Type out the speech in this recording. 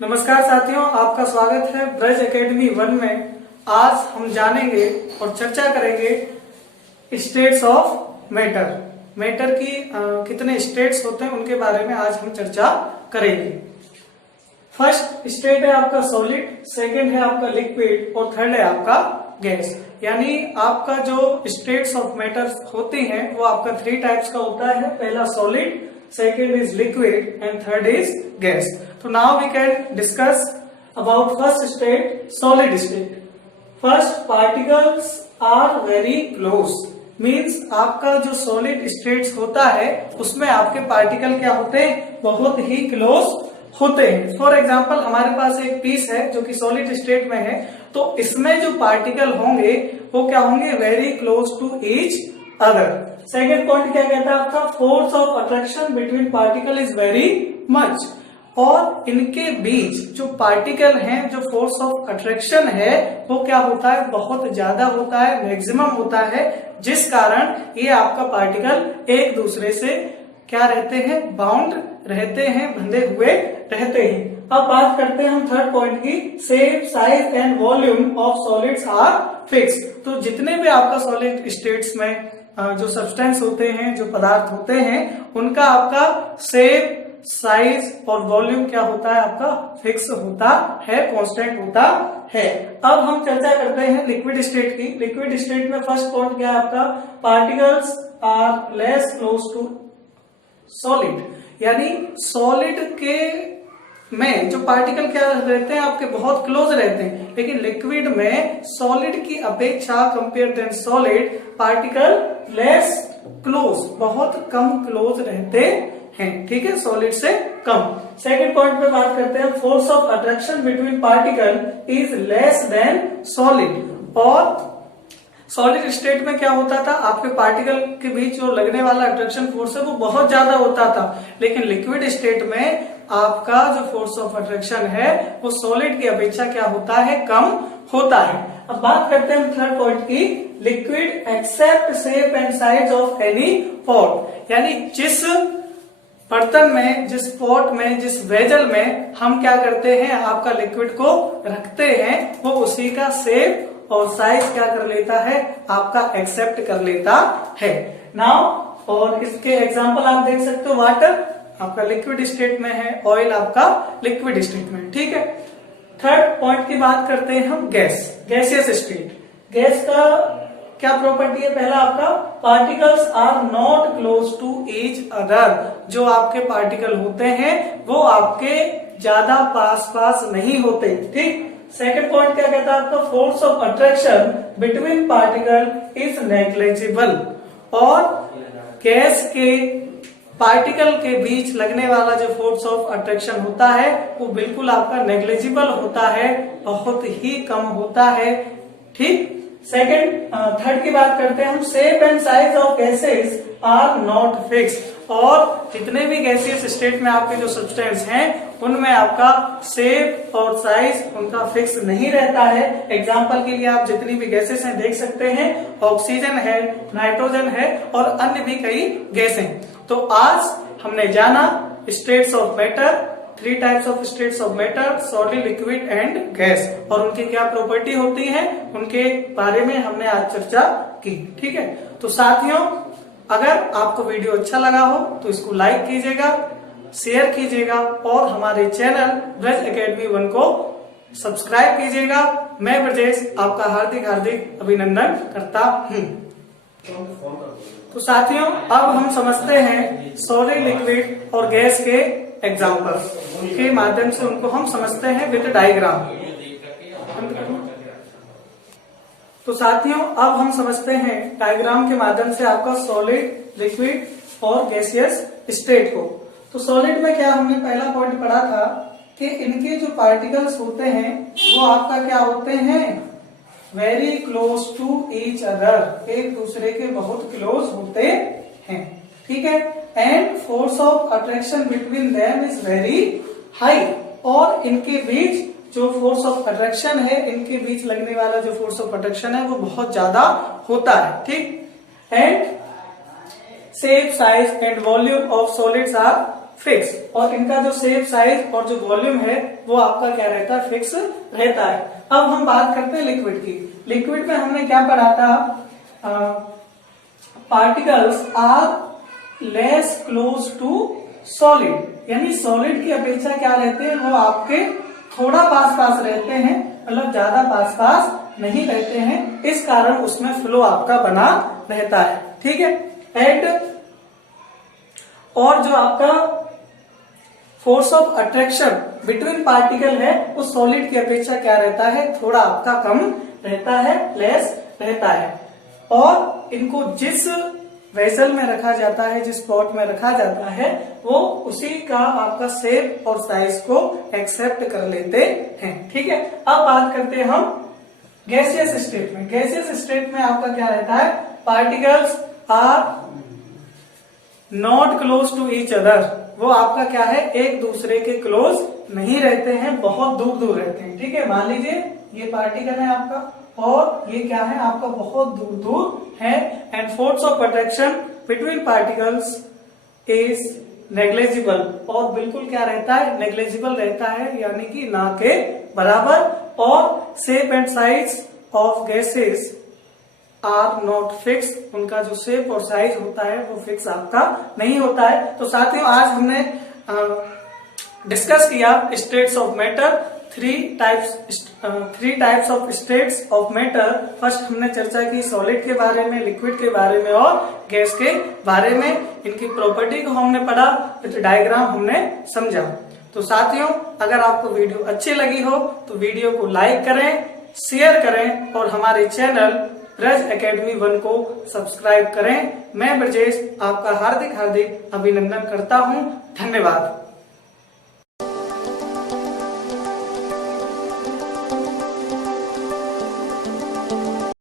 नमस्कार साथियों, आपका स्वागत है ब्रज एकेडमी 1 में। आज हम जानेंगे और चर्चा करेंगे स्टेट्स ऑफ मैटर। मैटर की कितने स्टेट्स होते हैं उनके बारे में आज हम चर्चा करेंगे। फर्स्ट स्टेट है आपका सॉलिड, सेकंड है आपका लिक्विड और थर्ड है आपका गैस। यानी आपका जो स्टेट्स ऑफ मैटर होते हैं वो आपका 3 टाइप्स का होता है। पहला solid, second is liquid and third is gas. So now we can discuss about first state, solid state. First, particles are very close. Means आपका जो solid states होता है उसमें आपके पार्टिकल क्या होते हैं, बहुत ही क्लोज होते हैं। फॉर एग्जाम्पल हमारे पास एक पीस है जो कि सॉलिड स्टेट में है, तो इसमें जो पार्टिकल होंगे वो क्या होंगे, very close to each other. Second point क्या कहता है आपका, force of attraction between particle is very much. और इनके बीच जो पार्टिकल हैं, जो फोर्स ऑफ अट्रैक्शन है वो क्या होता है, बहुत ज्यादा होता है, मैक्सिमम होता है, जिस कारण ये आपका पार्टिकल एक दूसरे से क्या रहते हैं, बाउंड रहते हैं, बंधे हुए रहते हैं। अब बात करते हैं हम थर्ड पॉइंट की, shape, size and volume of solids are fix. तो जितने भी आपका सॉलिड स्टेट्स में जो सब्सटेंस होते हैं, जो पदार्थ होते हैं, उनका आपका शेप, साइज और वॉल्यूम क्या होता है, आपका फिक्स होता है, कांस्टेंट होता है। अब हम चर्चा करते हैं लिक्विड स्टेट की। लिक्विड स्टेट में फर्स्ट पॉइंट क्या है आपका, particles are less close to solid. यानी सॉलिड के में जो पार्टिकल क्या रहते हैं आपके बहुत क्लोज रहते हैं, लेकिन लिक्विड में सॉलिड की अपेक्षा compare than solid particle less close, बहुत कम क्लोज रहते हैं। ठीक है, सॉलिड से कम। सेकंड पॉइंट पे बात करते हैं, force of attraction between particle is less than solid. और सॉलिड स्टेट में क्या होता था, आपके पार्टिकल के बीच जो लगने वाला अट्रैक्शन फोर्स है वो बहुत ज्यादा होता था, लेकिन लिक्विड स्टेट में आपका जो फोर्स ऑफ अट्रैक्शन है वो सॉलिड की अपेक्षा क्या होता है, कम होता है। अब बात करते हैं थर्ड पॉइंट की, liquid accept shape and size of any pot. यानी जिस बर्तन में, जिस पॉट में, जिस वेजल में हम क्या करते हैं, आपका लिक्विड को रखते हैं, वो उसी का शेप और साइज क्या कर लेता है, आपका एक्सेप्ट कर लेता है। नाउ और इसके एग्जांपल आप देख सकते हो, वाटर आपका लिक्विड स्टेट में है, ऑयल आपका लिक्विड स्टेट में। ठीक है, थर्ड पॉइंट की बात करते हैं हम, गैस, गैसियस स्टेट। गैस का क्या प्रॉपर्टी है, पहला आपका particles are not close to each other. जो आपके पार्टिकल होते हैं वो आपके ज्यादा पास पास नहीं होते। ठीक, सेकंड पॉइंट क्या कहता है आपका, force of attraction between particle is negligible. और गैस के पार्टिकल के बीच लगने वाला जो फोर्स ऑफ अट्रैक्शन होता है वो बिल्कुल आपका नेग्लिजिबल होता है, बहुत ही कम होता है। ठीक, थर्ड की बात करते हैं हम, shape and size of gases are not fix. और जितने भी गैसियस स्टेट में आपके जो सब्सटेंस हैं उनमें आपका शेप और साइज उनका फिक्स नहीं रहता है। एग्जांपल के लिए आप जितनी भी गैसेस हैं देख सकते हैं, ऑक्सीजन है, नाइट्रोजन है और अन्य भी कई गैस हैं। तो आज हमने जाना states of matter, 3 types of states of matter, solid, liquid and gas, और उनकी क्या प्रॉपर्टी होती है, उनके बारे में हमने आज चर्चा की। ठीक है, तो साथियों अगर आपको वीडियो अच्छा लगा हो तो इसको लाइक कीजिएगा, शेयर कीजिएगा और हमारे चैनल ब्रज एकेडमी 1 को सब्सक्राइब कीजिएगा। मैं ब्रजेश आपका हार्दिक हार्दिक अभिनंदन करता हूँ। तो साथियों अब हम समझते हैं सॉलिड, लिक्विड और गैस के एग्जाम्पल के माध्यम से उनको हम समझते हैं विद डायग्राम। तो साथियों अब हम समझते हैं डायग्राम के माध्यम से आपका सॉलिड, लिक्विड और गैसियस स्टेट को। तो सॉलिड में क्या हमने पहला पॉइंट पढ़ा था कि इनके जो पार्टिकल्स होते हैं वो आपका क्या होते हैं, very close to each other, एक दूसरे के बहुत क्लोज होते हैं। ठीक है, and force of attraction between them is very high. और इनके बीच जो फोर्स ऑफ अट्रैक्शन है, इनके बीच लगने वाला जो फोर्स ऑफ अट्रैक्शन है वो बहुत ज्यादा होता है। ठीक, and shape, size and volume of solids are fix, और इनका जो शेप, साइज और जो वॉल्यूम है वो आपका क्या रहता है, फिक्स रहता है। अब हम बात करते हैं लिक्विड की। लिक्विड में हमने क्या पढ़ा था, particles are less close to solid, यानी सॉलिड की अपेक्षा क्या रहते हैं, वो आपके थोड़ा पास पास रहते हैं, मतलब ज्यादा पास पास नहीं रहते हैं, इस कारण उसमें फ्लो आपका बना रहता है। ठीक है। एंड और जो आपका force of attraction between particle है उस सॉलिड की अपेक्षा क्या रहता है, थोड़ा आपका कम रहता है, लेस रहता है। और इनको जिस वेसल में रखा जाता है, जिस पॉट में रखा जाता है, वो उसी का आपका शेप और साइज को एक्सेप्ट कर लेते हैं। ठीक है। अब बात करते हैं हम गैसियस स्टेट में। गैसियस स्टेट में आपका क्या रहता है, particles are not close to each other, वो आपका क्या है, एक दूसरे के क्लोज नहीं रहते हैं, बहुत दूर दूर रहते हैं। ठीक है। मान लीजिए ये पार्टिकल है आपका और ये क्या है आपका, बहुत दूर दूर है। And force of attraction between particles is negligible, और बिल्कुल क्या रहता है, नेग्लेजिबल रहता है, यानी कि ना के बराबर। और shape and size of gases are not fix, उनका जो शेप और साइज होता है वो फिक्स आपका नहीं होता है। तो साथियों आज हमने डिस्कस किया states of matter, three types of states of matter. First हमने चर्चा की सॉलिड के बारे में, लिक्विड के बारे में और गैस के बारे में। इनकी प्रॉपर्टी को हमने पढ़ा, विद डायग्राम हमने समझा। तो साथियों अगर आपको वीडियो अच्छी लगी हो तो वीडियो को लाइक करें, शेयर करें और हमारे चैनल ब्रज एकेडमी 1 को सब्सक्राइब करें। मैं ब्रजेश आपका हार्दिक हार्दिक अभिनंदन करता हूं। धन्यवाद।